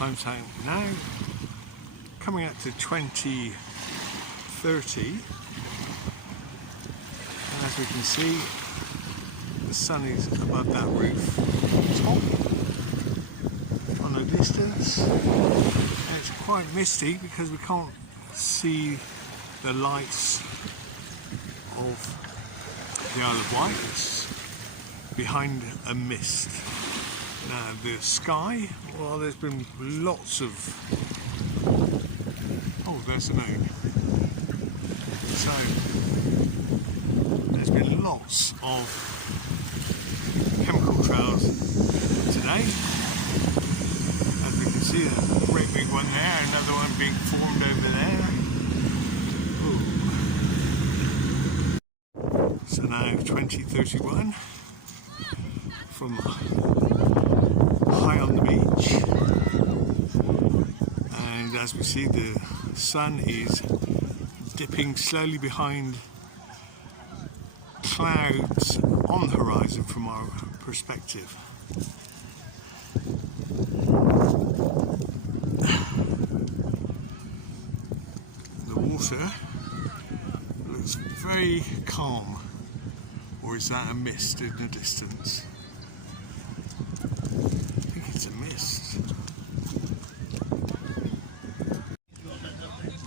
Time's out now, coming up to 20:30, and as we can see, the sun is above that roof top on the distance, and it's quite misty because we can't see the lights of the Isle of Wight. It's behind a mist. Now the sky, well, there's been lots of, oh, there's the moon. So there's been lots of chemical trails today. As we can see, a great big one there, another one being formed over there. Ooh. So now 20:31 from high on the beach, and as we see, the sun is dipping slowly behind clouds on the horizon from our perspective. The water looks very calm, or is that a mist in the distance? It's a mist.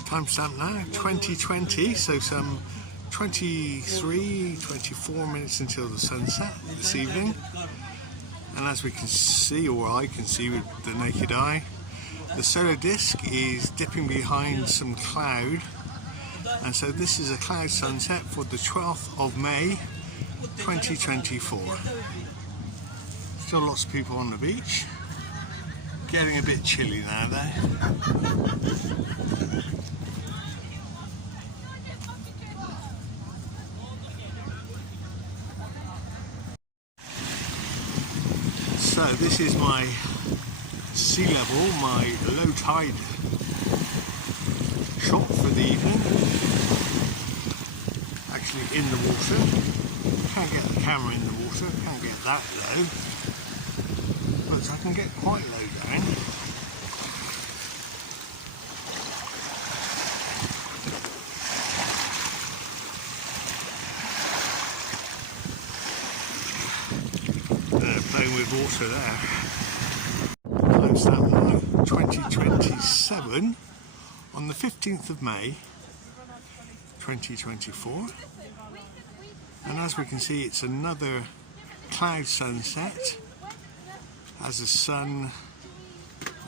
Timestamp now, 20:20, so some 23-24 minutes until the sunset this evening. And as we can see, or I can see with the naked eye, the solar disk is dipping behind some cloud, and so this is a cloud sunset for the 12th of May 2024. Still lots of people on the beach. Getting a bit chilly now though. So this is my sea level, my low tide shot for the evening. Actually in the water. Can't get the camera in the water, can't get that low. But I can get quite low down. Playing with water there. Timestamp now, 20:27 on the 15th of May 2024. And as we can see, it's another cloud sunset as the sun,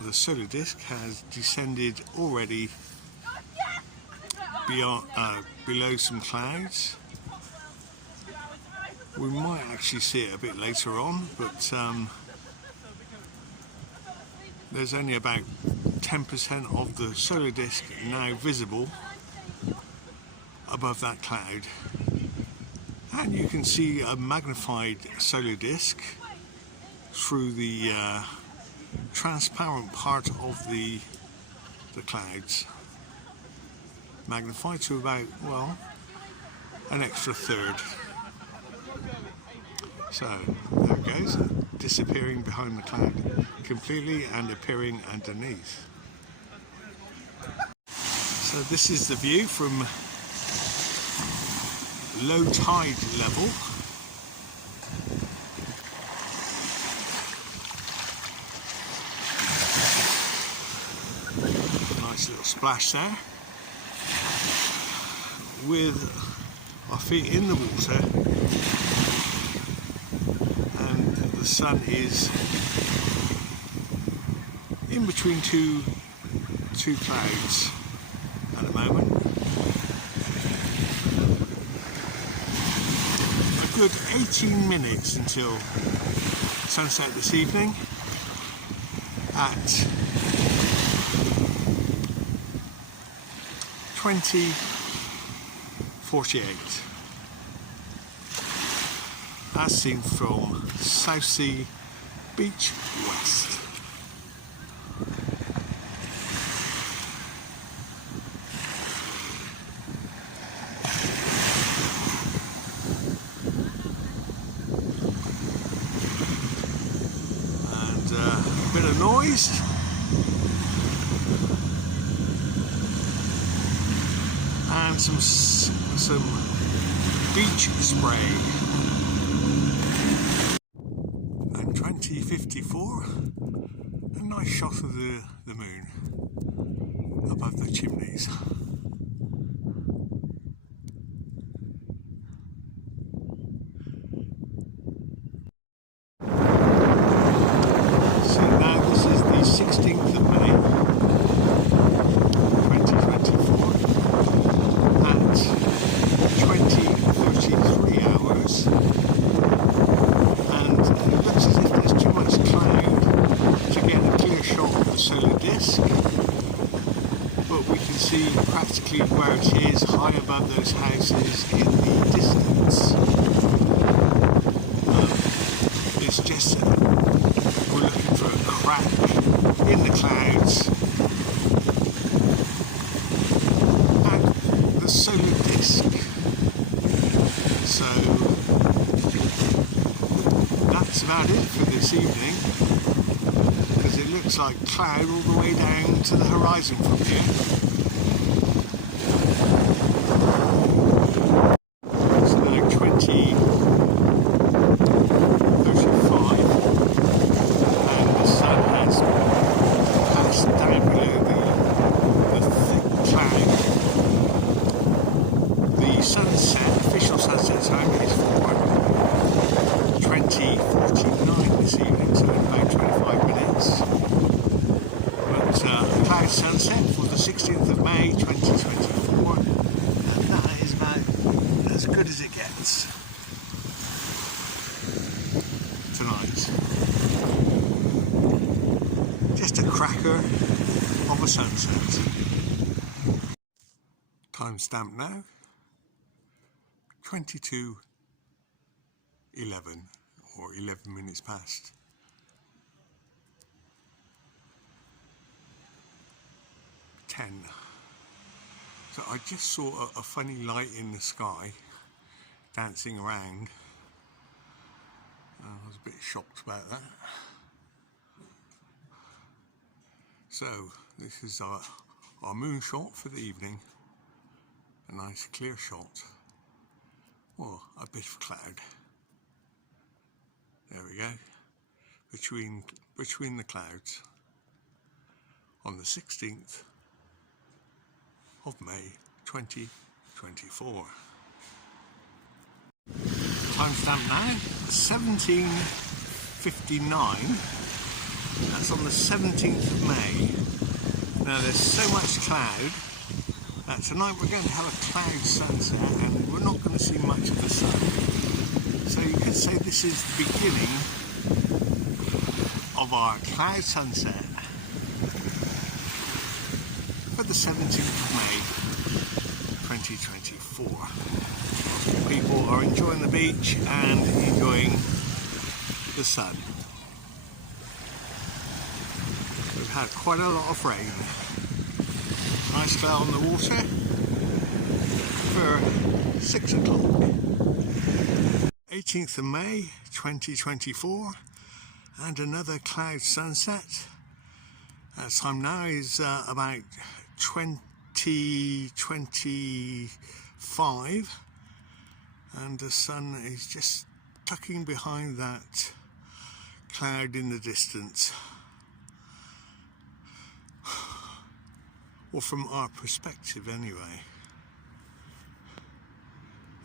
the solar disk, has descended already beyond, below some clouds. We might actually see it a bit later on, but there's only about 10% of the solar disk now visible above that cloud. And you can see a magnified solar disk through the transparent part of the clouds. Magnified to about, well, an extra third. So there it goes, disappearing behind the cloud completely and appearing underneath. So this is the view from low tide level. Nice little splash there. With our feet in the water, and the sun is in between two clouds at the moment. A good 18 minutes until sunset this evening at 20:48. As seen from Southsea Beach West. And a bit of noise And some beach spray. And 2054, a nice shot of the moon above the chimneys. So now this is the 16th of May 2024 at 20:33 hours, and it looks as if there's too much cloud to get a clear shot of the solar disk, but we can see practically where it is high above those houses in the distance. It's just we're looking for a crack in the clouds and the solar disk. So that's about it for this evening, because it looks like cloud all the way down to the horizon from here. So now 20:35, and the sun has passed down below the thick cloud. The sunset, official sunset time, is for 20:49 this evening, so in about 25 minutes. But cloud sunset for the 16th of May 2024, and that is about as good as it gets tonight. Just a cracker of a sunset. Timestamp now, 22:11, or 11 minutes past. So I just saw a funny light in the sky dancing around. I was a bit shocked about that. So this is our moon shot for the evening. A nice clear shot. Well, a bit of cloud. There we go. Between the clouds on the 16th of May 2024. Timestamp now, 17:59. That's on the 17th of May. Now there's so much cloud that tonight we're going to have a cloud sunset, and we're not going to see much of the sun. So you could say this is the beginning of our cloud sunset for the 17th of May 2024. People are enjoying the beach and enjoying the sun. We've had quite a lot of rain. Nice cloud on the water for 6 o'clock. 18th of May 2024, and another cloud sunset. Time now is about 20:25, and the sun is just tucking behind that cloud in the distance. Or from our perspective anyway.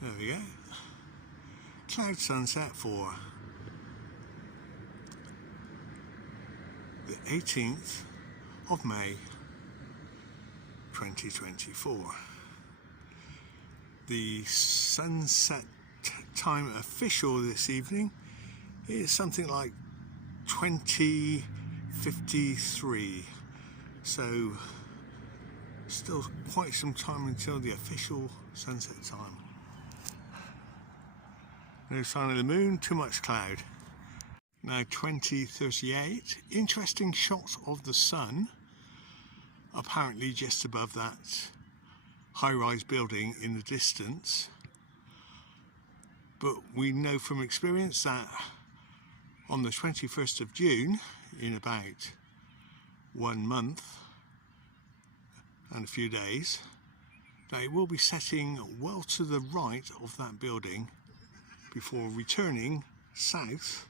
There we go. Cloud sunset for the 18th of May 2024. The sunset time official this evening is something like 20:53. So still quite some time until the official sunset time. No sign of the moon, too much cloud. Now 20:38, interesting shot of the sun, apparently just above that high-rise building in the distance. But we know from experience that on the 21st of June, in about 1 month and a few days. Now it will be setting well to the right of that building before returning south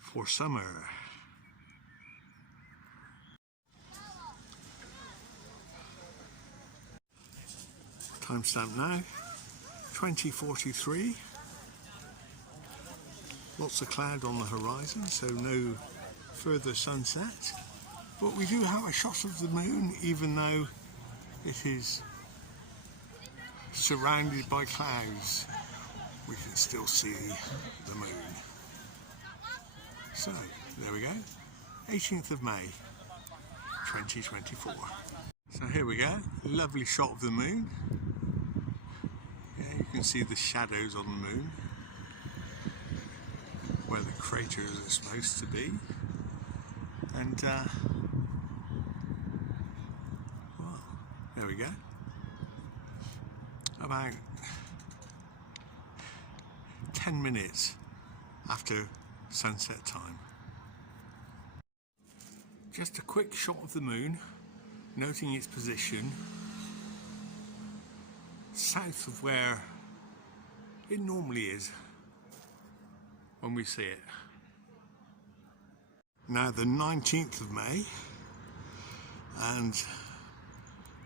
for summer. Timestamp now, 20:43. Lots of cloud on the horizon, so no further sunset. But we do have a shot of the moon, even though it is surrounded by clouds. We can still see the moon. So, there we go. 18th of May, 2024. So here we go, lovely shot of the moon. Yeah, you can see the shadows on the moon, where the craters are supposed to be. And, well, there we go. About 10 minutes after sunset time. Just a quick shot of the moon, noting its position south of where it normally is when we see it. Now the 19th of May, and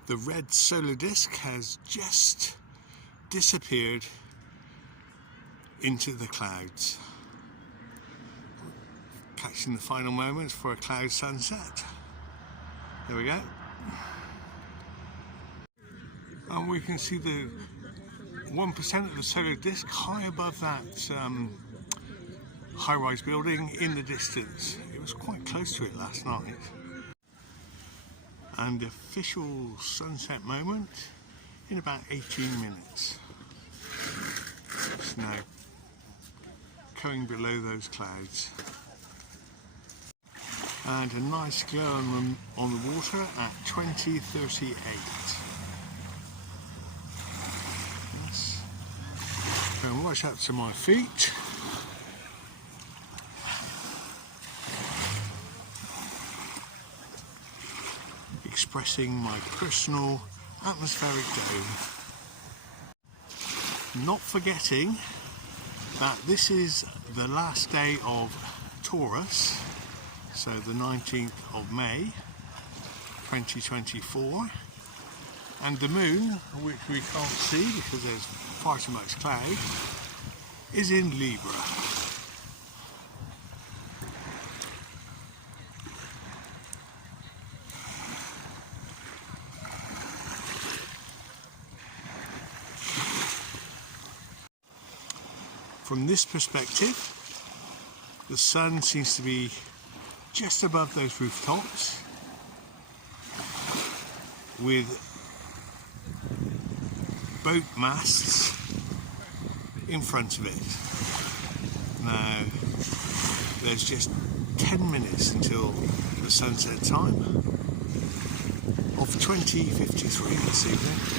the red solar disk has just disappeared into the clouds, catching the final moments for a cloud sunset. There we go. And we can see the 1% of the solar disk high above that high-rise building in the distance. It was quite close to it last night. And official sunset moment in about 18 minutes. It's now coming below those clouds. And a nice glow on the water at 20:38. Yes. And watch out to my feet. Expressing my personal atmospheric dome. Not forgetting that this is the last day of Taurus, so the 19th of May 2024, and the moon, which we can't see because there's far too much cloud, is in Libra. From this perspective, the sun seems to be just above those rooftops, with boat masts in front of it. Now, there's just 10 minutes until the sunset time of 20:53 this evening.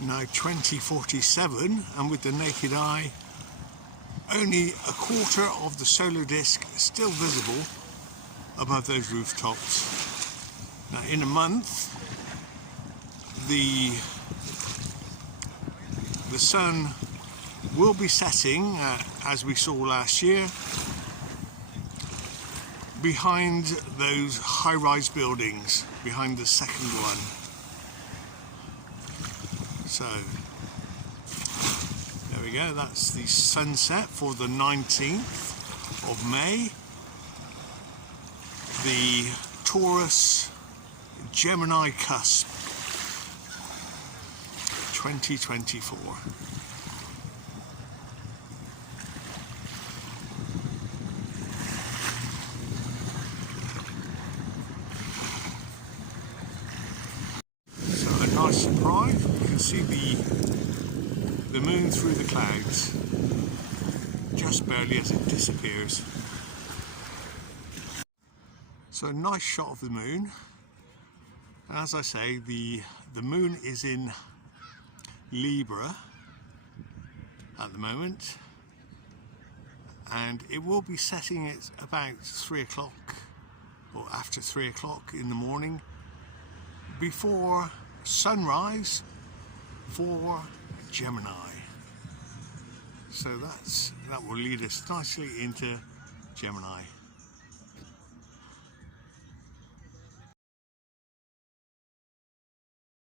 Now 20:47, and with the naked eye only a quarter of the solar disk still visible above those rooftops. Now in a month the sun will be setting, as we saw last year, behind those high-rise buildings, behind the second one. So, there we go, that's the sunset for the 19th of May. The Taurus Gemini cusp 2024. So a nice surprise. See the moon through the clouds, just barely as it disappears. So a nice shot of the moon, And as I say, the moon is in Libra at the moment, and it will be setting at about 3 o'clock or after 3 o'clock in the morning, before sunrise for Gemini. So that will lead us nicely into Gemini.